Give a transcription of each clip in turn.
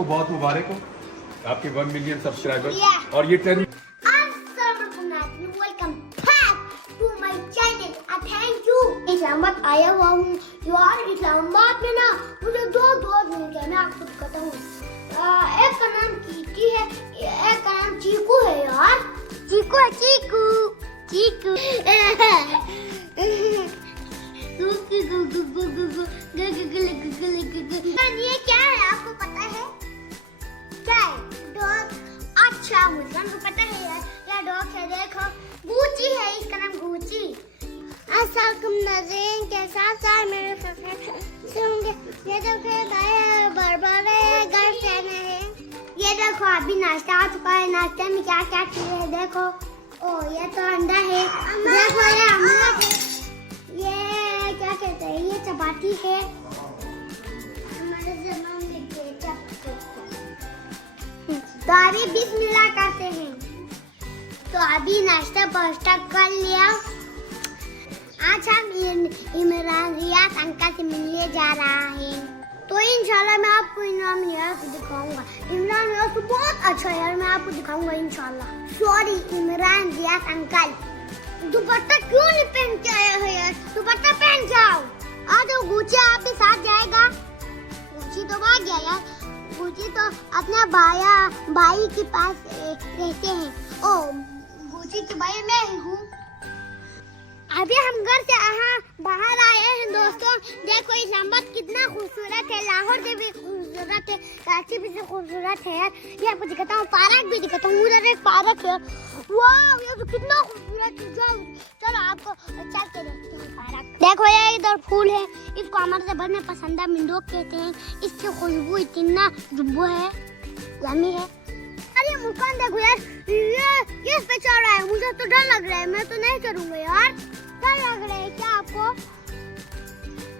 आपको बहुत मुबारक हो आपके 1 मिलियन सब्सक्राइबर और ये 10 welcome back to my channel. Thank you. Islamabad आया हुआ हूँ यार। इस्लामाबाद में ना मुझे दो दोस्त मिल गए। मैं आपको बताता हूँ। एक का नाम कीकी है, एक का नाम चीकू है यार। चीकू है, चीकू चीकू। ये क्या है आपको पता है? क्या है? डॉग। अच्छा मुझे तो पता है यार। क्या डॉग है? देखो गूची है, इसका नाम गूची। अस्सलाम नाज़रीन के साथ साथ मेरे होंगे। ये देखो गाय बरबर है, घर से है। ये देखो अभी नाश्ता आ चुका है। नाश्ते में क्या क्या चीज़ है देखो। ओ ये तो अंडा है। देखो ये अमरूद है। ये क्या कहते हैं? ये चपाती है। हमारे ज़बान में केचप कहते हैं। तो अभी बिस्मिल्लाह करते हैं। तो अभी नाश्ता पास्ता कर लिया। आज हम इमरान रियाज अंकल से मिलने जा रहा है। तो इंशाल्लाह मैं आपको इमरान रियाज को दिखाऊंगा। इमरान रियाज तो बहुत अच्छा है यार। मैं आपको दिखाऊंगा इंशाल्लाह। सॉरी इमरान रियाज अंकल, दुपट्टा क्यों नहीं पहन के आया है यार? दुपट्टा पहन जाओ। आ जाओ। गुची आपके साथ जाएगा। गुची तो भाग गया यार। गुची तो अपने भाई के पास रहते हैं। ओ गुची के भाई मैं ही हूँ। अभी हम घर से बाहर आए हैं दोस्तों। देखो इस्लामाबाद कितना खूबसूरत है। लाहौर से भी खूबसूरत है, कराची भी से खूबसूरत है यार। ये आपको दिखाता हूँ, पार्क भी दिखाता हूँ। उधर एक पार्क है। वाह ये तो कितना खूबसूरत है। चलो आपको चल के देखते हैं पार्क। देखो ये इधर फूल है। इसको हमारे ज़बान में पसंदा मिंडोक कहते हैं। इसकी खुशबू इतना जुब्बू है, यम्मी है। अरे मुकान देखो यार, ये इस पे चढ़ रहा है। मुझे तो डर लग रहा है। मैं तो नहीं चढ़ूंगा यार। डर लग रहा है क्या आपको?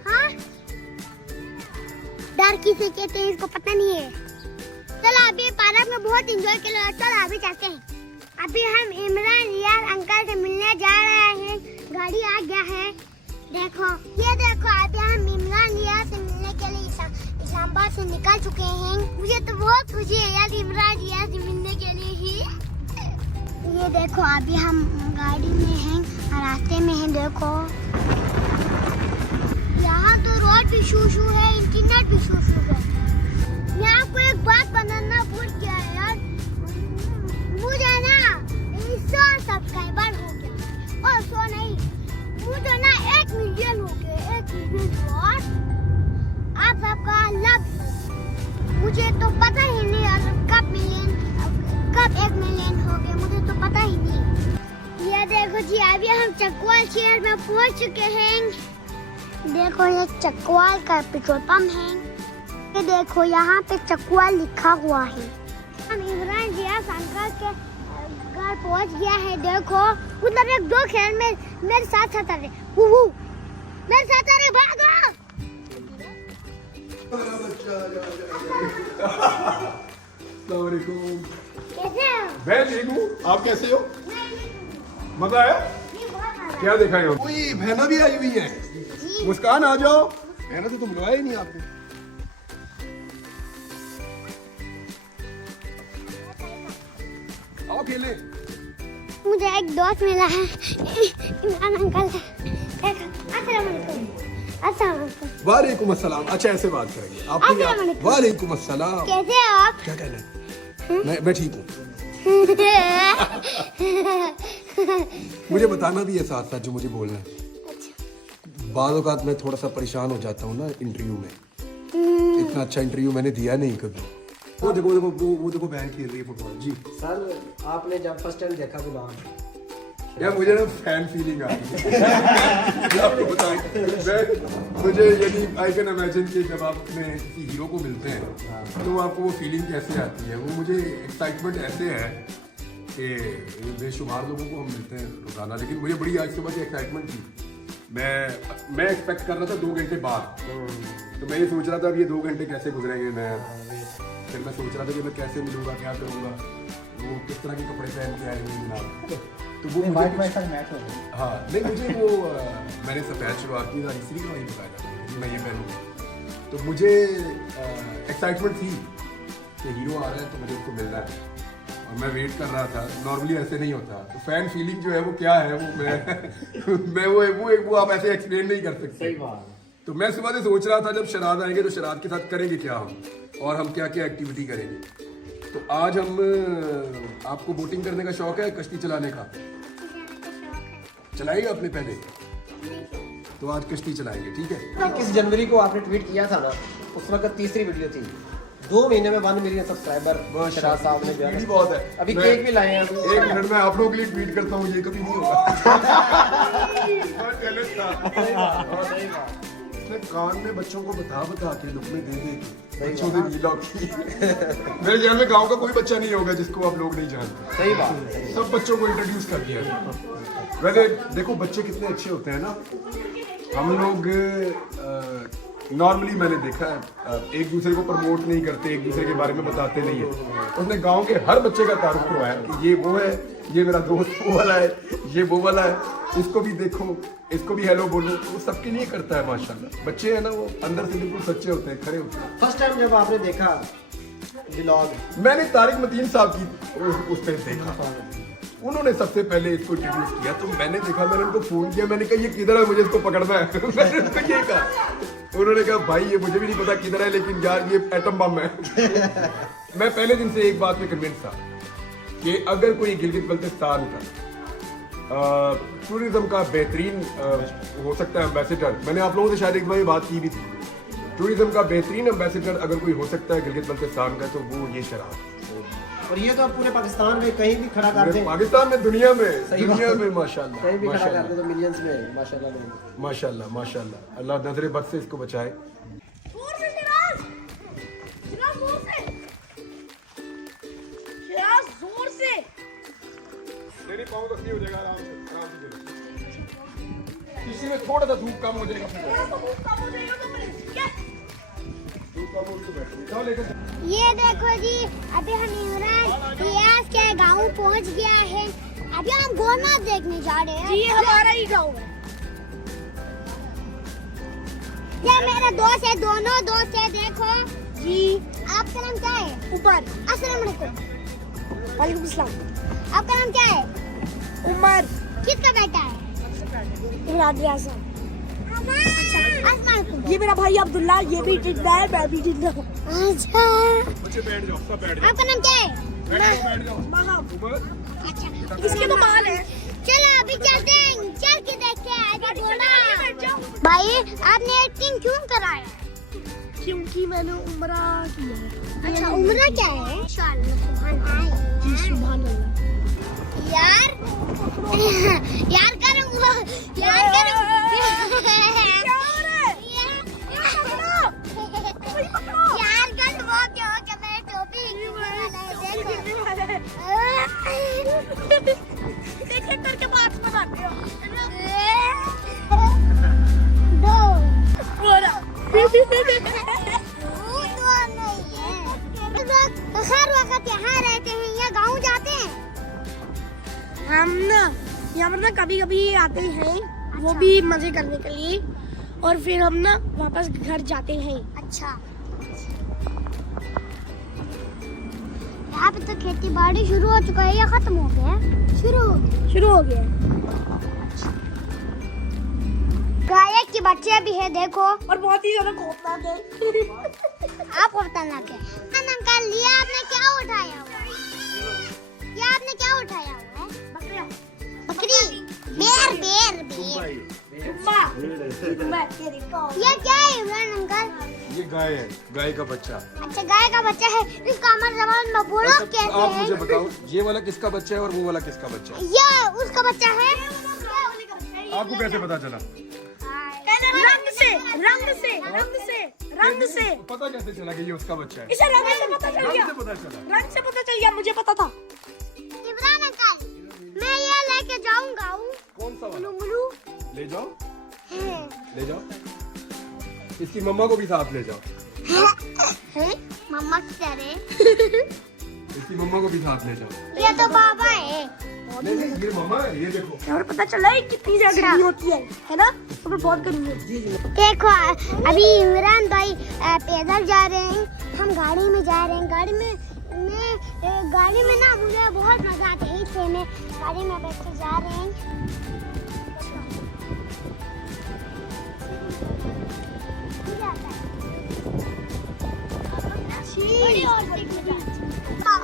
हाँ डर किसे कहते हैं इसको पता नहीं है। चलो अभी पार्क में बहुत एंजॉय कर लो। चलो अभी चलते हैं। अभी हम इमरान रियाज अंकल से मिलने जा रहे हैं। गाड़ी आ गया है। देखो ये देखो अभी हम इमरान रियाज से मिलने के लिए इस्लामाबाद से निकल चुके हैं। मुझे तो बहुत खुशी है यार इमरान रियाज से मिलने के लिए ही। ये देखो अभी हम गाड़ी में हैं, रास्ते में हैं। देखो यहाँ तो रोड भी शू है, इंटरनेट भी शू है। मैं आपको एक बात बताना भूल गया यार। मुझे ना 100 सब्सक्राइबर हो गया। और 100 नहीं, मुझे ना 1 मिलियन हो गए। 1 मिलियन व्यूअर्स। आप सबका लव। मुझे तो पता ही नहीं यार कब 1 मिलियन हो गए। मुझे तो पता ही नहीं। ये देखो जी अभी हम चकवाल शहर में पहुंच चुके हैं। देखो ये चकवाल का पेट्रोल पंप है। ये देखो यहाँ पे चकवाल लिखा हुआ है। हम इमरान रियाज अंकल के घर पहुंच गया है। देखो उधर एक दो खैर में मेरे साथ आ रहे। मेरे साथ आ रहे, भागो। अस्सलामुअलैकुम। कैसे हो? मैं ठीक हूँ, आप कैसे हो? मजा आया? क्या देखा है? कोई बहना भी आई हुई है। मुस्कान आ जाओ। बहना तो तुम बुलाया ही नहीं आपने। आओ खेले। मुझे एक दोस्त मिला है इमरान अंकल। अस्सलाम वालेकुम। वालेकुम अस्सलाम। अच्छा ऐसे बात करेंगे आप? वालेकुम अस्सलाम। कैसे हो आप? क्या कहना है? मैं ठीक हूँ। मुझे बताना भी है साथ साथ जो मुझे बोलना है। बाद औक़ात मैं थोड़ा सा परेशान हो जाता हूँ ना इंटरव्यू में। इतना अच्छा इंटरव्यू मैंने दिया नहीं कभी। वो देखो बहन खेल रही है फुटबॉल। जी सर आपने जब फर्स्ट टाइम देखा गुलाम यार मुझे ना फैन फीलिंग आ रही है। आपको बताएं मुझे यानी आई कैन इमेजिन कि जब आप अपने किसी हीरो को मिलते हैं तो आपको वो फीलिंग कैसे आती है। वो मुझे एक्साइटमेंट ऐसे है कि बेशुमार लोगों को हम मिलते हैं रोजाना, लेकिन मुझे बड़ी आज सुबह की एक्साइटमेंट थी। मैं एक्सपेक्ट कर रहा था 2 घंटे बाद। तो मैं ये सोच रहा था अब ये 2 घंटे कैसे गुजरेंगे। फिर मैं सोच रहा था कि मैं कैसे मिलूंगा, क्या करूँगा, वो किस तरह के कपड़े पहन के आएंगे जनाब। तो वो मैच हो गया। हाँ नहीं मुझे वो मैंने सफेद शुरुआत की था इसलिए वही बताया था मैं ये पहनूँ। तो मुझे एक्साइटमेंट थी कि हीरो आ रहा है तो मुझे उसको मिलना है, और मैं वेट कर रहा था। नॉर्मली ऐसे नहीं होता, तो फैन फीलिंग जो है वो क्या है, वो मैं वो आप ऐसे एक्सप्लेन नहीं कर सकते। सही बात है। तो मैं सुबह से सोच रहा था जब शराद आएंगे तो शराद के साथ करेंगे क्या हम, और हम क्या क्या एक्टिविटी करेंगे। तो आज हम आपको बोटिंग करने का शौक है, कश्ती चलाने का? चलाएगा अपने पहले, तो आज कश्ती चलाएंगे, ठीक है। 21 जनवरी को आपने ट्वीट किया था ना, उस वक्त तीसरी वीडियो थी। 2 महीने में 1 मिलियन सब्सक्राइबर शराद साहब ने स्पीड बहुत है। अभी मैं- केक भी लाए हैं। 1 मिनट में आप लोगों के लिए ट्वीट करता हूँ, ये कभी नहीं होगा। चैलेंज था। सही बात। इसने कान में बच्चों को बता के लुकमे दे बच्चों ने वीलॉग की। मेरे ख्याल में गांव का कोई बच्चा नहीं होगा जिसको आप लोग नहीं जानते। सही बात है। सब बच्चों को इंट्रोड्यूस कर दिया। वैसे देखो बच्चे कितने अच्छे होते हैं ना। हम लोग नॉर्मली मैंने देखा है एक दूसरे को प्रमोट नहीं करते, एक दूसरे के बारे में बताते नहीं है। उसने गांव के हर बच्चे का तारुफ करवाया कि ये वो है, ये मेरा दोस्त वो वाला है, ये वो वाला है, इसको भी देखो, इसको भी हेलो बोलो। वो सबके लिए करता है माशाल्लाह। बच्चे हैं ना वो अंदर से बिल्कुल सच्चे होते हैं, खरे होते हैं। फर्स्ट टाइम जब आपने देखा व्लॉग, मैंने तारिक मतीन साहब की उस पर देखा, उन्होंने सबसे पहले इसको इंट्रोड्यूस किया। तो मैंने देखा, मैंने उनको फोन किया, मैंने कहा ये किधर है, मुझे इसको पकड़ना है। मैंने उनको ये कहा, उन्होंने कहा भाई ये मुझे भी नहीं पता किधर है, लेकिन यार ये एटम बम है। मैं पहले दिन से एक बात में कन्विंस था कि अगर कोई गिलगित बल्तिस्तान का टूरिज्म का बेहतरीन हो सकता है एम्बेसडर, मैंने आप लोगों से शायद एक बार ये बात की भी थी, टूरिज्म का बेहतरीन एम्बेसडर अगर कोई हो सकता है गिलगित बल्तिस्तान का, तो वो ये शराब। और ये तो आप पूरे पाकिस्तान में कहीं भी खड़ा कर दें, पाकिस्तान में, दुनिया में, सही दुनिया बात। में माशाल्लाह, कहीं भी खड़ा कर माशाल्लाह, दें तो मिलियंस में माशाल्लाह लोग। माशाल्लाह, माशाल्लाह। अल्लाह नजरे बद से इसको बचाए। जोर से शिराज, शिराज जोर से, शिराज जोर से। मेरी पाँव तक नहीं हो जाएगा, आराम से, आराम से चलो। किसी में थोड़ा सा धूप कम हो जाएगा, फिर थोड़ा सा धूप कम हो जाएगा तो फिर क्या? धूप कम हो तो बैठो। जाओ लेकर चलो। ये देखो जी, अभी हम इमरान रियाज के गांव पहुंच गया है। अभी हम गोलमाल देखने जा रहे हैं। ये हमारा ही गांव है। ये मेरा दोस्त है, दोनों दोस्त है। देखो जी, आपका नाम क्या है? ऊपर। अस्सलाम वालेकुम। वालेकुम सलाम। आपका नाम क्या है? उमर। किसका बेटा है? इमरान रियाज। ये मेरा भाई अब्दुल्ला, ये भी जिंदा है, मैं भी जिंदा हूँ। अच्छा, बच्चे बैठ जाओ, सब बैठ जाओ, आपका नाम क्या है? बैठ जाओ। महब। उमर, अच्छा, इसके तो माल है। चलो अभी चलते हैं, चल के देखते हैं। अभी बोला भाई आपने एक्टिंग क्यों कराया? क्योंकि मैंने उम्रा किया है। अच्छा, उम्र क्या है? जी सुभान अल्लाह। यार यार करूँगा, यार करूँगा। यार कल वो क्या हो गया, मेरे टोपी देखिए करके बात बनाते हो। दो बोला। हर वक्त यहाँ रहते हैं या गाँव जाते हैं? हम ना यहाँ पर ना कभी कभी आते हैं, वो भी मजे करने के लिए, और फिर हम ना वापस घर जाते हैं। अच्छा, यहाँ पे तो खेती बाड़ी शुरू हो चुका है या खत्म हो गया? शुरू हो गया। गायक के बच्चे भी है देखो, और बहुत ही ज्यादा खौफनाक है। आपको खतरनाक है। अंकल, ये आपने क्या उठाया हुआ है? ये आपने क्या उठाया हुआ है? बकरी, बेर बेर बेर। ये क्या है इमरान अंकल? ये गाय है, गाय का बच्चा। अच्छा, गाय का बच्चा है। इसका हमारे जबान में बोलो अच्छा, कहते आप मुझे हैं। बताओ ये वाला किसका बच्चा है और वो वाला किसका बच्चा है? ये उसका बच्चा है। आपको कैसे पता चला? रंग से पता कैसे चला कि ये उसका बच्चा है? इसे रंग से पता चल रंग गया। से पता चला। रंग से पता चल गया, मुझे पता था। इमरान अंकल, मैं ये लेके जाऊंगा। कौन सा वाला? मुलू ले जाओ, है। ले जाओ। इसकी मम्मा को भी साथ ले जाओ। मम्मा की तरह। इसकी मम्मा को भी साथ ले जाओ। ये तो बाबा है। नहीं नहीं, ये मम्मा है, ये देखो। और पता चला है कितनी ज्यादा गर्मी होती है ना? तो बहुत गर्मी होती है। देखो अभी इमरान भाई पैदल जा रहे हैं, हम गाड़ी में जा रहे हैं। गाड़ी में ना मुझे बहुत मजा आता है, इसलिए मैं गाड़ी में बैठ के जा रहे हैं।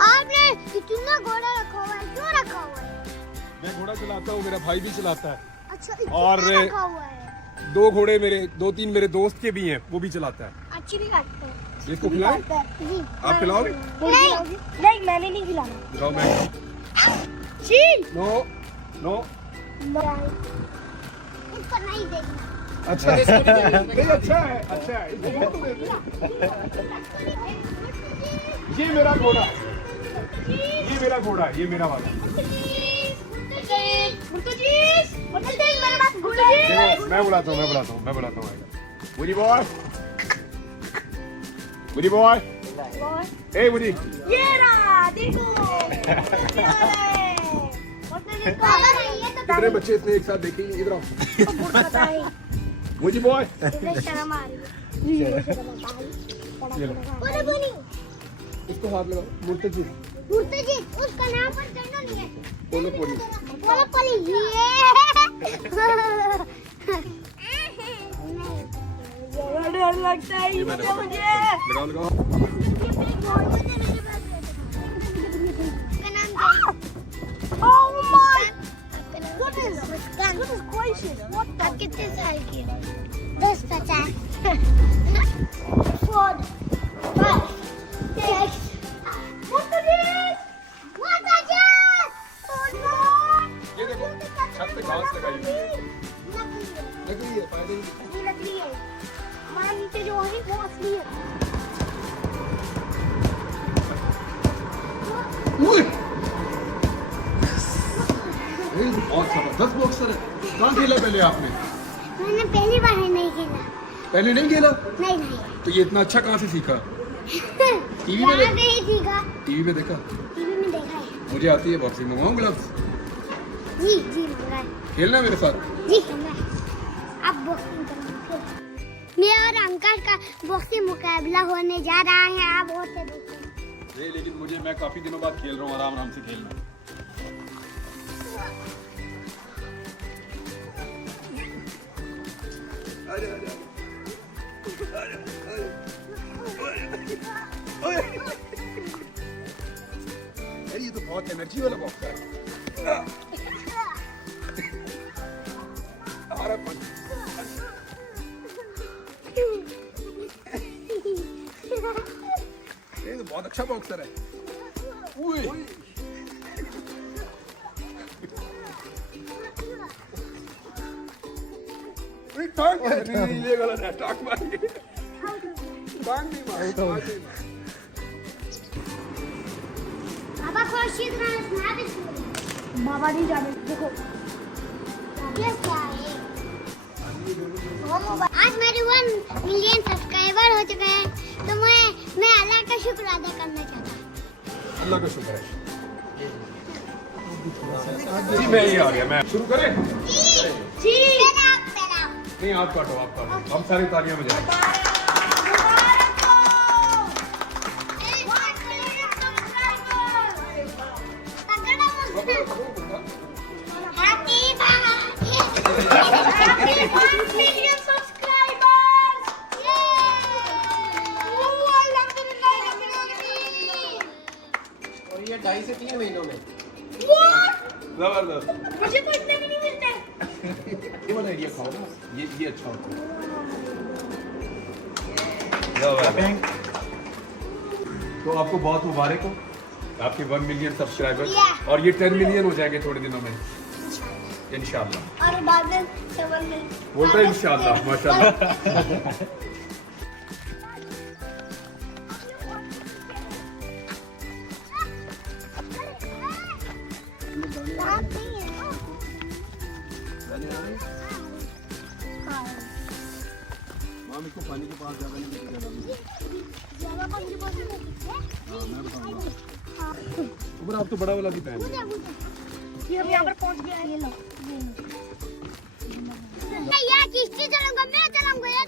आपने कितना घोड़ा रखा हुआ है, क्यों रखा हुआ है? मैं घोड़ा चलाता हूँ, मेरा भाई भी चलाता है। अच्छा, इतना और रखा हुआ है। 2 घोड़े मेरे 2-3 मेरे दोस्त के भी हैं, वो भी चलाता है। अच्छी भी काटते हैं। इसको खिलाएं? जी। आप खिलाओगे? नहीं मैंने नहीं खिलाना। खिलाओ, मैं खिलाऊं। चील नो नो। इसको नहीं देखना। अच्छा नहीं, अच्छा है, अच्छा है। इसको बहुत तो देते हैं। ये मेरा घोड़ा, ये मेरा घोड़ा, ये मेरा वाला। मैं बुलाता हूँ, बुरी बॉय, बुरी बॉय, ए बुरी। ये रहा, देखो। कितने बच्चे इतने एक साथ देखेंगे? इधर आओ। बुरी बॉय। शर्म आ रही है। ये लो, बोलो बोली। इसको हाथ लगाओ। मुर्तजी, मुर्तजी, उसका नाम पर कहना नहीं है। पोलो पोली। बोलो बोली। ये डर लगता है मुझे। लगाओ लगाओ। Oh my goodness, goodness gracious, what the? आप कितने साल की हो? 10, 50, 4, 5, 6. ये देखो, छत पे घास लगाई हुई है। लकड़ी है, फायदे की। ये लकड़ी है। हमारे नीचे जो है वो असली है। बहुत जबरदस्त बॉक्सर है। कहाँ खेला पहले आपने? मैंने पहली बार है नहीं खेला। पहले नहीं खेला? नहीं तो ये इतना अच्छा कहाँ से सीखा? टीवी में यहाँ नहीं सीखा, टीवी में देखा? टीवी में देखा है। मुझे आती है बॉक्सिंग, मंगवाऊं ग्लव्स? जी जी मंगा है। खेलना मेरे साथ? जी मंगा है। आप बॉक्सिंग करेंगे। मेरा और अंकल का बॉक्सिंग मुकाबला होने जा रहा है। आप और से देखो। नहीं, लेकिन मैं काफी दिनों बाद खेल रहा हूँ, आराम से खेलना। यार ये तो बहुत एनर्जी वाला बॉक्स है। ये तो बहुत अच्छा बॉक्सर है। टांग नहीं, ये गलत है, टांग मारिए, टांग नहीं मारो। पापा को शीत में स्नैप इसमें बाबा नहीं जाने देखो। ये क्या है? आज मेरे 1 मिलियन सब्सक्राइबर हो चुके हैं, तो मैं अल्लाह का शुक्र अदा करना चाहता हूँ। अल्लाह का शुक्र है। जी मैं ही आ गया, मैं शुरू करें? जी पहला नहीं, आप काटो, हम सारी तालियां बजाएं। और ये 2.5 से 3 महीनों में। जबरदस्त। मुझे तो इतने भी नहीं मिलते। ये वाला आइडिया खाओ ना, ये अच्छा होता है। जबरदस्त। तो आपको बहुत मुबारक हो, आपके 1 मिलियन सब्सक्राइबर, और ये 10 मिलियन हो जाएंगे थोड़े दिनों में इंशाल्लाह। और बाद में 7 में बोलता है इंशाल्लाह, माशाल्लाह। मामी को पानी के पास ज्यादा नहीं लेके जाना। ज्यादा पानी बहुत नहीं हाँ, मैं बताऊंगा। ऊपर आप तो बड़ा वाला भी पहन लो। ये हम यहाँ पर पहुँच गए हैं। ये लो यार, किश्ती चलाऊंगा, मैं चलाऊंगा यार।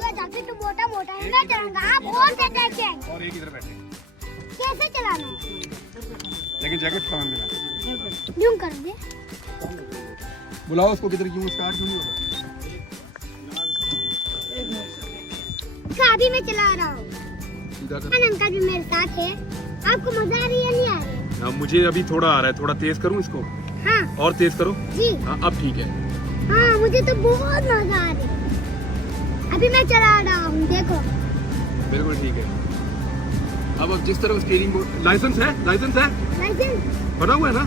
ये जाके तो मोटा छोटा है, मैं चलाऊंगा, आप और से देखें और एक इधर बैठे, कैसे चलाना है। लेकिन जैकेट पहन देना। यूं कर दे। बुलाओ उसको किधर, क्यों स्टार्ट क्यों नहीं हो रहा? अभी मैं चला रहा हूँ, सीधा कर। अंकल भी मेरे साथ है। आपको मजा आ रही है नहीं आ रही? हाँ, मुझे अभी थोड़ा आ रहा है, थोड़ा तेज करूँ इसको? हाँ और तेज करो। जी। हाँ अब ठीक है। हाँ मुझे तो बहुत मजा आ रही है। अभी मैं चला रहा हूँ, देखो। बिल्कुल ठीक है। अब जिस तरह स्टीयरिंग लाइसेंस है, लाइसेंस है लाइसेंस? बना हुआ है ना?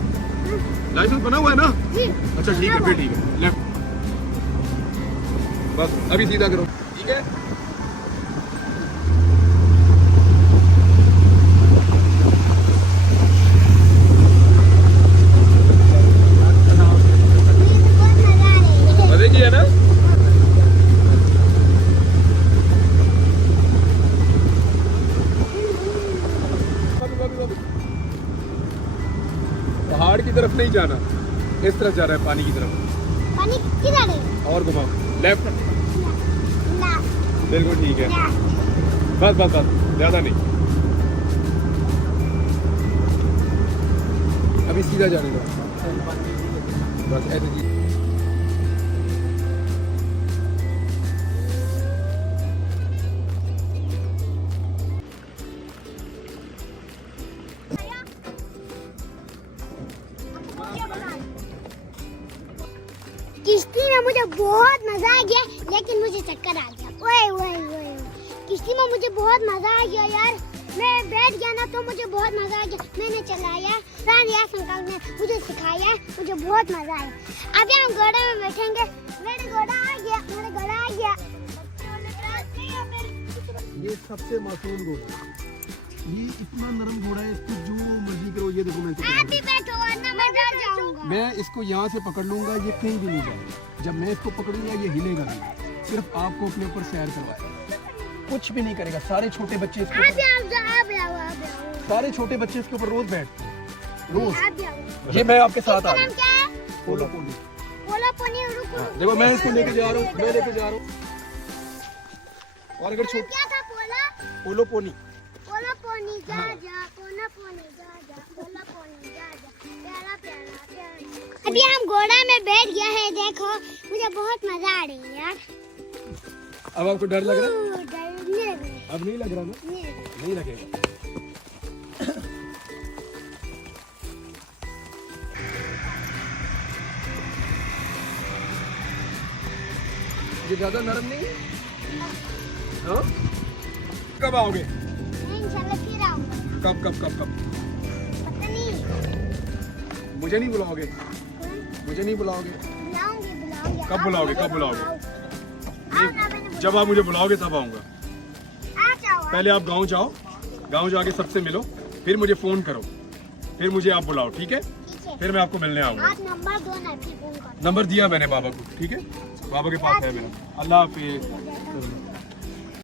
लाइसेंस बना हुआ है ना? जी। अच्छा ठीक है, फिर ठीक है, लेफ्ट। बस अभी सीधा करो, ठीक है? मुझे तो बहुत मजा आ रही है। मजे की है ना? पहाड़ की तरफ नहीं जाना, इस तरफ जा रहा है, पानी की तरफ। पानी किधर है? और घुमाओ, लेफ्ट। ना, बिल्कुल ठीक है, ना। बस बस बस, ज्यादा नहीं। अभी सीधा जाने दो, बस ऐसे जी। किश्ती में मुझे बहुत मजा आ गया, लेकिन मुझे चक्कर आ गया। ओए ओए ओए, किश्ती में मुझे बहुत मजा आ गया यार। मैं बैठ गया ना तो मुझे बहुत मजा आ गया। मैंने चलाया, रानियास अंकल ने मुझे सिखाया, मुझे बहुत मजा आया। अभी हम घोड़े में बैठेंगे। मेरा घोड़ा आ गया, मेरा घोड़ा आ गया। ये सबसे मासूम घोड़ा, ये इतना नरम घोड़ा है, इसको जो मर्जी करो। ये देखो मैं आप भी बैठो वरना मैं डर जाऊंगा। मैं इसको यहाँ से पकड़ लूंगा, ये कहीं भी नहीं जाएगा। जब मैं इसको पकड़ूंगा ये हिलेगा नहीं। सिर्फ आपको अपने ऊपर सैर करवाएगा, कुछ भी नहीं करेगा। सारे छोटे बच्चे इसके ऊपर, आप भी आओ। सारे छोटे बच्चे इसके ऊपर रोज बैठते हैं, रोज। आप भी आओ। ये मैं आपके साथ आ इसका रहा नाम हूँ। क्या है? पोलो पोनी। पोलो पोनी। रुको। देखो मैं इसको लेके जा रहा हूँ, मैं लेके जा रहा हूँ। और अगर छोटे क्या था पोला? पोलो पोनी, पोलो पोनी जा जा, पोलो पोनी जा जा, पोलो पोनी जा जा, प्यारा प्यारा प्यारा। अभी हम घोड़ा में बैठ गया है, देखो मुझे बहुत मजा आ रही है यार। अब आपको डर लग रहा है? डर नहीं लग रहा है, अब नहीं लग रहा ना? नहीं लग रहा। नहीं लगेगा। ये ज्यादा नरम नहीं है? हाँ? कब आओगे? मैं इंशाल्लाह फिर आऊंगा। कब कब कब कब? पता नहीं मुझे नहीं बुलाओगे? कौन? मुझे नहीं बुलाओगे? बुलाऊंगी। कब बुलाओगे? कब बुलाओगे? आओ ना, मैंने जब आप मुझे बुलाओगे तब आऊंगा। आ जाओ। पहले आप गांव जाओ, गांव जाके सबसे मिलो, फिर मुझे फोन करो, फिर मुझे आप बुलाओ, ठीक है? ठीक है। फिर मैं आपको मिलने आऊंगा। आप नंबर दो ना, फिर फोन कर। नंबर दिया मैंने बाबा को, ठीक है? बाबा के पास है मेरा। अल्लाह हाफिज।